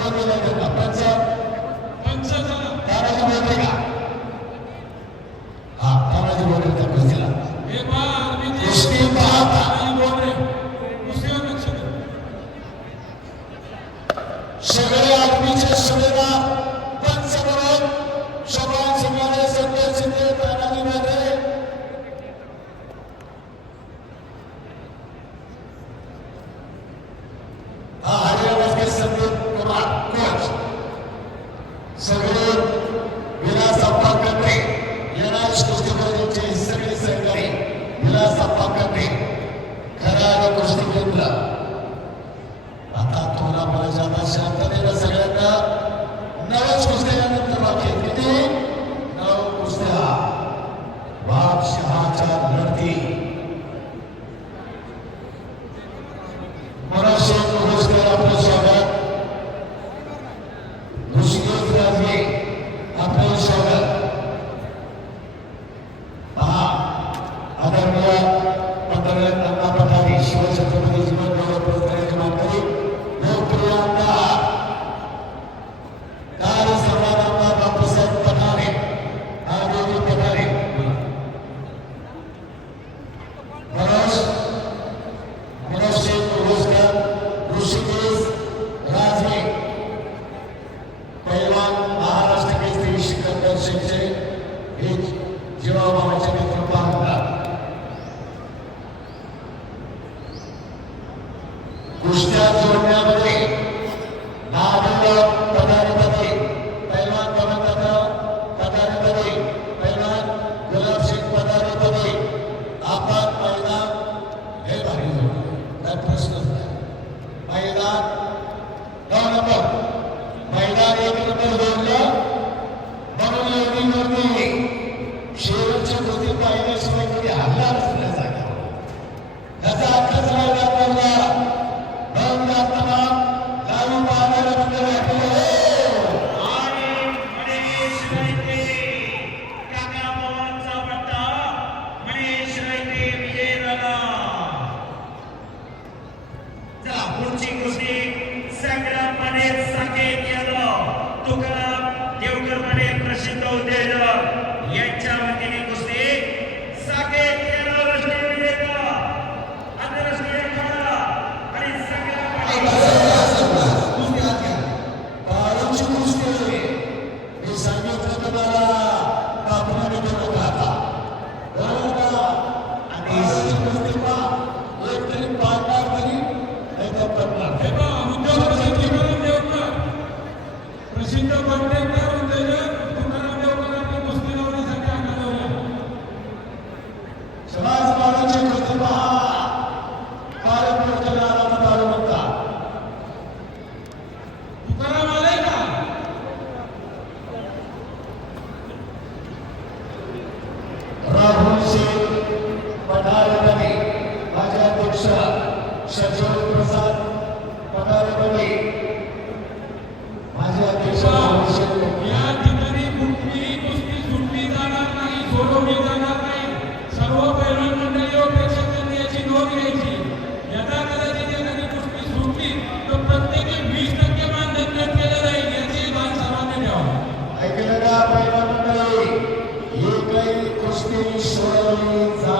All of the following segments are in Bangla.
Thank you. चला पुढची कुस्ती संग्राम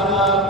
Sahara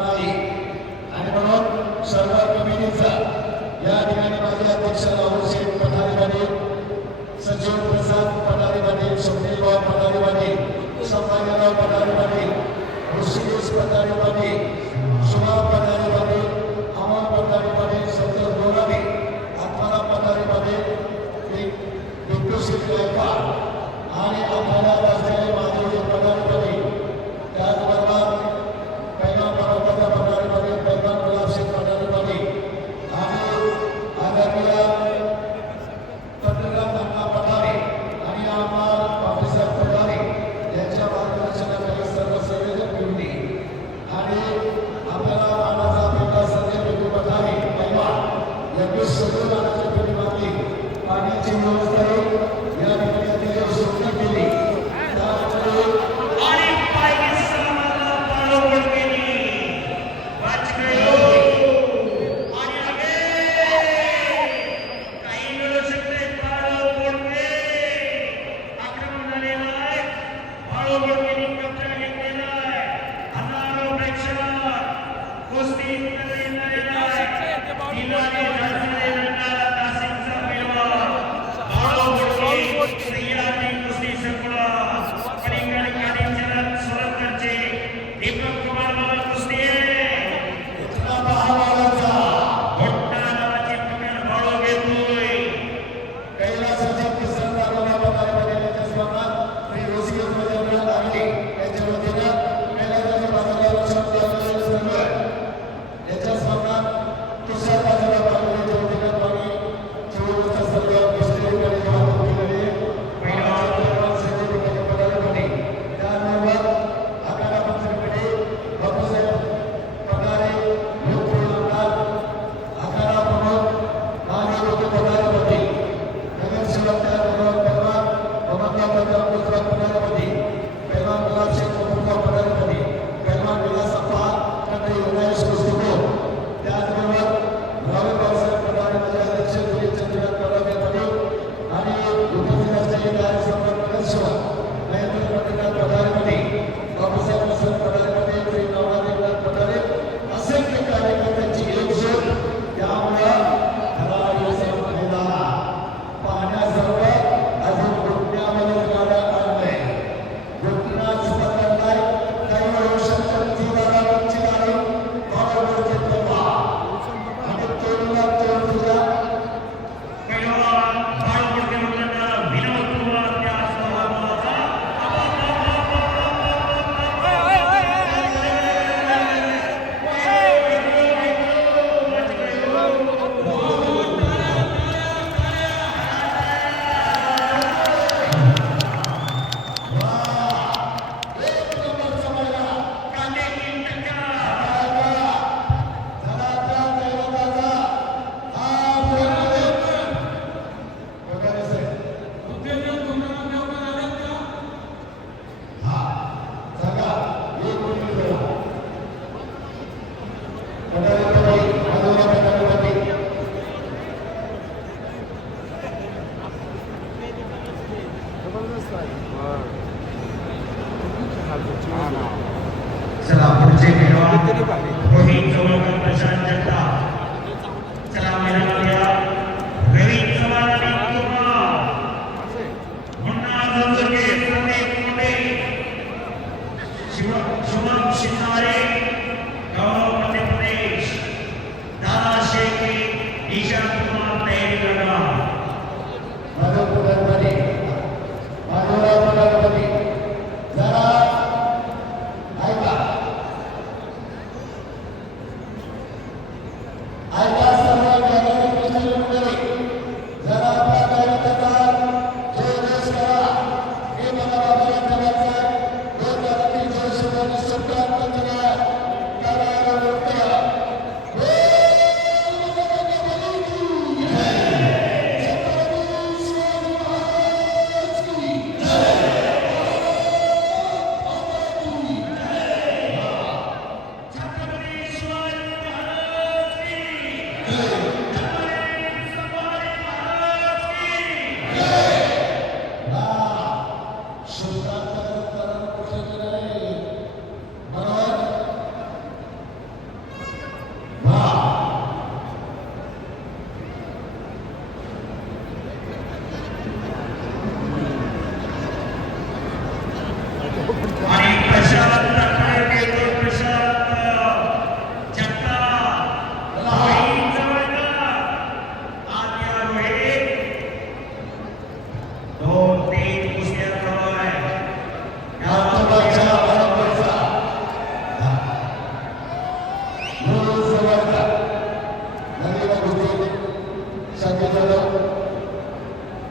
ওটা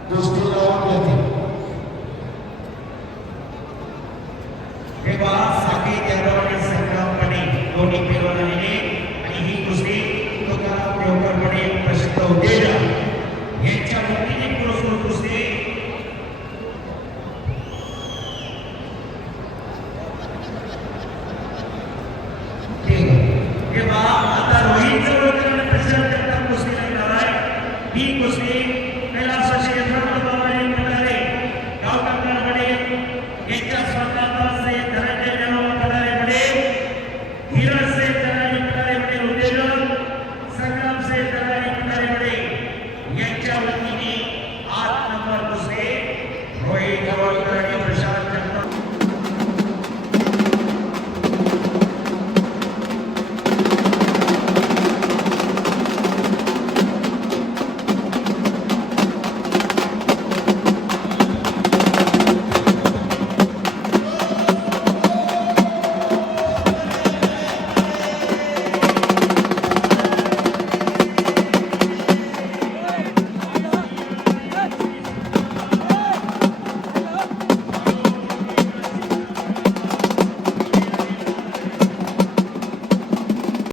Those